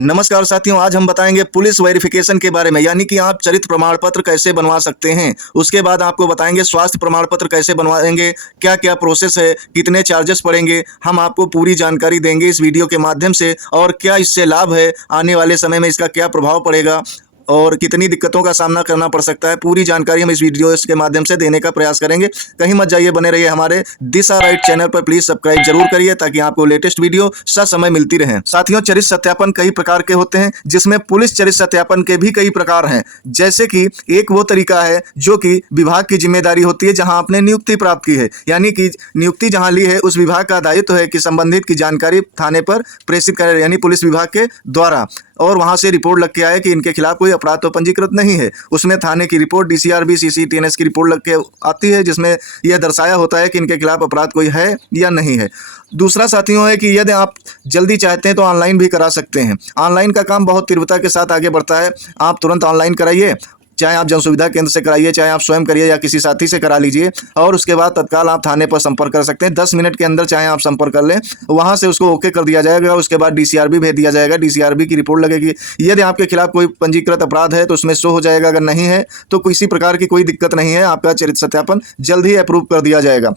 नमस्कार साथियों, आज हम बताएंगे पुलिस वेरिफिकेशन के बारे में, यानी कि आप चरित्र प्रमाण पत्र कैसे बनवा सकते हैं। उसके बाद आपको बताएंगे स्वास्थ्य प्रमाण पत्र कैसे बनवाएंगे, क्या क्या प्रोसेस है, कितने चार्जेस पड़ेंगे। हम आपको पूरी जानकारी देंगे इस वीडियो के माध्यम से, और क्या इससे लाभ है, आने वाले समय में इसका क्या प्रभाव पड़ेगा और कितनी दिक्कतों का सामना करना पड़ सकता है। पूरी जानकारी हम इस वीडियो के माध्यम से देने का प्रयास करेंगे। कहीं मत जाइए, बने रहिए हमारे दिशा राइट चैनल पर। प्लीज सब्सक्राइब जरूर करिए ताकि आपको लेटेस्ट वीडियो ससमय मिलती रहे। साथियों, चरित्र सत्यापन कई प्रकार के होते हैं, जिसमें पुलिस चरित्र सत्यापन के भी कई प्रकार हैं। जैसे कि एक वो तरीका है जो कि विभाग की जिम्मेदारी होती है, जहां आपने नियुक्ति प्राप्त की है, यानी कि नियुक्ति जहां ली है उस विभाग का दायित्व है कि संबंधित की जानकारी थाने पर प्रेषित करे, यानी पुलिस विभाग के द्वारा, और वहां से रिपोर्ट लग के आए कि इनके खिलाफ कोई अपराध तो पंजीकृत नहीं है। उसमें थाने की रिपोर्ट, डीसीआरबी, सीसीटीएनएस की रिपोर्ट लग के आती है, जिसमें यह दर्शाया होता है कि इनके खिलाफ अपराध कोई है या नहीं है। दूसरा साथियों है कि यदि आप जल्दी चाहते हैं तो ऑनलाइन भी करा सकते हैं। ऑनलाइन का काम बहुत तीव्रता के साथ आगे बढ़ता है। आप तुरंत ऑनलाइन कराइए, चाहे आप जन सुविधा केंद्र से कराइए, चाहे आप स्वयं करिए या किसी साथी से करा लीजिए, और उसके बाद तत्काल आप थाने पर संपर्क कर सकते हैं। 10 मिनट के अंदर चाहे आप संपर्क कर लें, वहां से उसको ओके कर दिया जाएगा। उसके बाद डीसीआरबी भेज दिया जाएगा, डीसीआरबी की रिपोर्ट लगेगी। यदि आपके खिलाफ कोई पंजीकृत अपराध है तो उसमें शो हो जाएगा, अगर नहीं है तो किसी प्रकार की कोई दिक्कत नहीं है, आपका चरित्र सत्यापन जल्द ही अप्रूव कर दिया जाएगा।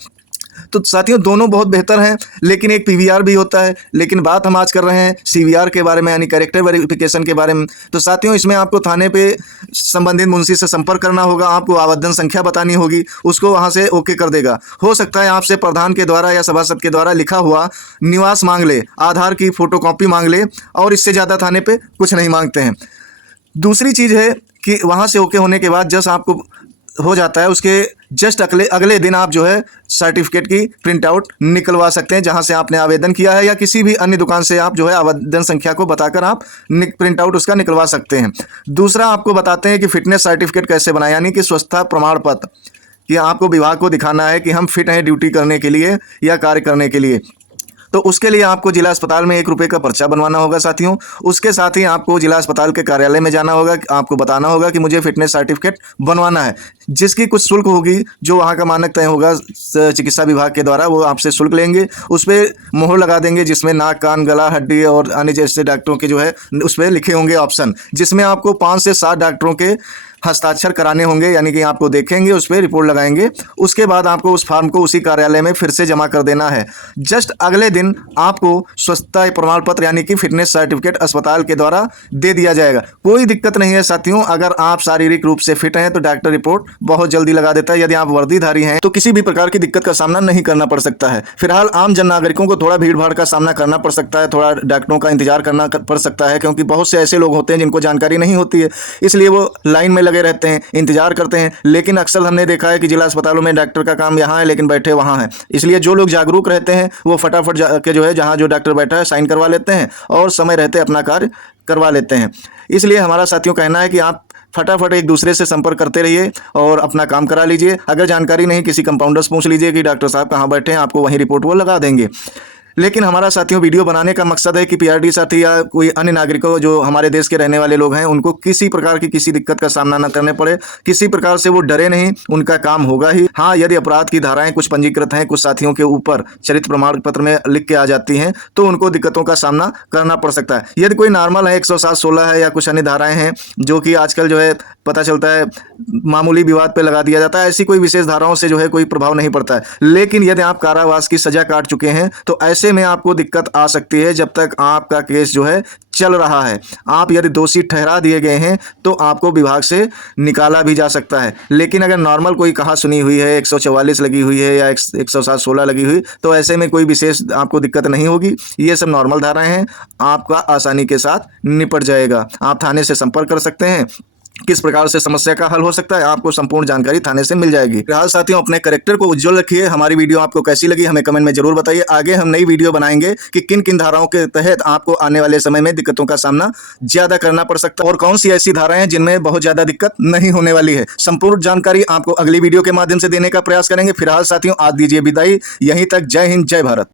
तो साथियों, दोनों बहुत बेहतर हैं, लेकिन एक पीवीआर भी होता है। लेकिन बात हम आज कर रहे हैं सीवीआर के बारे में, यानी कैरेक्टर वेरिफिकेशन के बारे में। तो साथियों, इसमें आपको थाने पे संबंधित मुंशी से संपर्क करना होगा, आपको आवेदन संख्या बतानी होगी, उसको वहां से ओके कर देगा। हो सकता है आपसे प्रधान के द्वारा या सभासद के द्वारा लिखा हुआ निवास मांग ले, आधार की फोटोकॉपी मांग ले, और इससे ज़्यादा थाने पे कुछ नहीं मांगते हैं। दूसरी चीज़ है कि वहाँ से ओके होने के बाद जस्ट आपको हो जाता है, उसके जस्ट अगले दिन आप जो है सर्टिफिकेट की प्रिंट आउट निकलवा सकते हैं, जहां से आपने आवेदन किया है, या किसी भी अन्य दुकान से आप जो है आवेदन संख्या को बताकर आप प्रिंट आउट उसका निकलवा सकते हैं। दूसरा आपको बताते हैं कि फिटनेस सर्टिफिकेट कैसे बनाएं, यानी कि स्वस्थता प्रमाण पत्र, कि आपको विभाग को दिखाना है कि हम फिट हैं ड्यूटी करने के लिए या कार्य करने के लिए। तो उसके लिए आपको जिला अस्पताल में 1 रुपये का पर्चा बनवाना होगा साथियों। उसके साथ ही आपको जिला अस्पताल के कार्यालय में जाना होगा, आपको बताना होगा कि मुझे फिटनेस सर्टिफिकेट बनवाना है, जिसकी कुछ शुल्क होगी, जो वहाँ का मानक तय होगा चिकित्सा विभाग के द्वारा, वो आपसे शुल्क लेंगे। उस पर मोहर लगा देंगे, जिसमें नाक, कान, गला, हड्डी और अन्य जैसे डॉक्टरों के जो है उस पर लिखे होंगे ऑप्शन, जिसमें आपको 5 से 7 डॉक्टरों के हस्ताक्षर कराने होंगे, यानी कि आपको देखेंगे, उस पर रिपोर्ट लगाएंगे। उसके बाद आपको उस फॉर्म को उसी कार्यालय में फिर से जमा कर देना है। जस्ट अगले दिन आपको स्वच्छता प्रमाण पत्र यानी कि फिटनेस सर्टिफिकेट अस्पताल के द्वारा दे दिया जाएगा। कोई दिक्कत नहीं है साथियों, अगर आप शारीरिक रूप से फिट हैं तो डॉक्टर रिपोर्ट बहुत जल्दी लगा देता है। यदि आप वर्दीधारी हैं तो किसी भी प्रकार की दिक्कत का सामना नहीं करना पड़ सकता है। फिलहाल आम जन नागरिकों को थोड़ा भीड़ भाड़ का सामना करना पड़ सकता है, थोड़ा डॉक्टरों का इंतजार करना पड़ सकता है, क्योंकि बहुत से ऐसे लोग होते हैं जिनको जानकारी नहीं होती है, इसलिए वो लाइन में लगे रहते हैं, इंतजार करते हैं। लेकिन अक्सर हमने देखा है कि जिला अस्पतालों में डॉक्टर का काम यहाँ है लेकिन बैठे वहाँ है, इसलिए जो लोग जागरूक रहते हैं वो फटाफट जाके जो है जहाँ जो डॉक्टर बैठा है साइन करवा लेते हैं और समय रहते अपना कार्य करवा लेते हैं। इसलिए हमारा साथियों कहना है कि आप फटाफट एक दूसरे से संपर्क करते रहिए और अपना काम करा लीजिए। अगर जानकारी नहीं, किसी कंपाउंडर से पूछ लीजिए कि डॉक्टर साहब कहाँ बैठे हैं, आपको वहीं रिपोर्ट वो लगा देंगे। लेकिन हमारा साथियों वीडियो बनाने का मकसद है कि पीआरडी साथी या कोई अन्य नागरिकों जो हमारे देश के रहने वाले लोग हैं, उनको किसी प्रकार की किसी दिक्कत का सामना न करने पड़े, किसी प्रकार से वो डरे नहीं, उनका काम होगा ही। हाँ, यदि अपराध की धाराएं कुछ पंजीकृत हैं, कुछ साथियों के ऊपर चरित्र प्रमाण पत्र में लिख के आ जाती हैं, तो उनको दिक्कतों का सामना करना पड़ सकता है। यदि कोई नॉर्मल है, 107(16) है या कुछ अन्य धाराएं हैं जो कि आजकल जो है पता चलता है मामूली विवाद पे लगा दिया जाता है, ऐसी कोई विशेष धाराओं से जो है कोई प्रभाव नहीं पड़ता है। लेकिन यदि आप कारावास की सजा काट चुके हैं तो ऐसे में आपको दिक्कत आ सकती है जब तक आपका केस जो है चल रहा है। आप यदि दोषी ठहरा दिए गए हैं तो आपको विभाग से निकाला भी जा सकता है। लेकिन अगर नॉर्मल कोई कहा सुनी हुई है, 144 लगी हुई है या 107(16) लगी हुई, तो ऐसे में कोई विशेष आपको दिक्कत नहीं होगी। ये सब नॉर्मल धाराएं हैं, आपका आसानी के साथ निपट जाएगा। आप थाने से संपर्क कर सकते हैं, किस प्रकार से समस्या का हल हो सकता है, आपको संपूर्ण जानकारी थाने से मिल जाएगी। फिलहाल साथियों, अपने कैरेक्टर को उज्जवल रखिए। हमारी वीडियो आपको कैसी लगी हमें कमेंट में जरूर बताइए। आगे हम नई वीडियो बनाएंगे कि किन किन धाराओं के तहत आपको आने वाले समय में दिक्कतों का सामना ज्यादा करना पड़ सकता है और कौन सी ऐसी धाराएं हैं जिनमें बहुत ज्यादा दिक्कत नहीं होने वाली है। संपूर्ण जानकारी आपको अगली वीडियो के माध्यम से देने का प्रयास करेंगे। फिलहाल साथियों, आज दीजिए विदाई। यहीं तक। जय हिंद, जय भारत।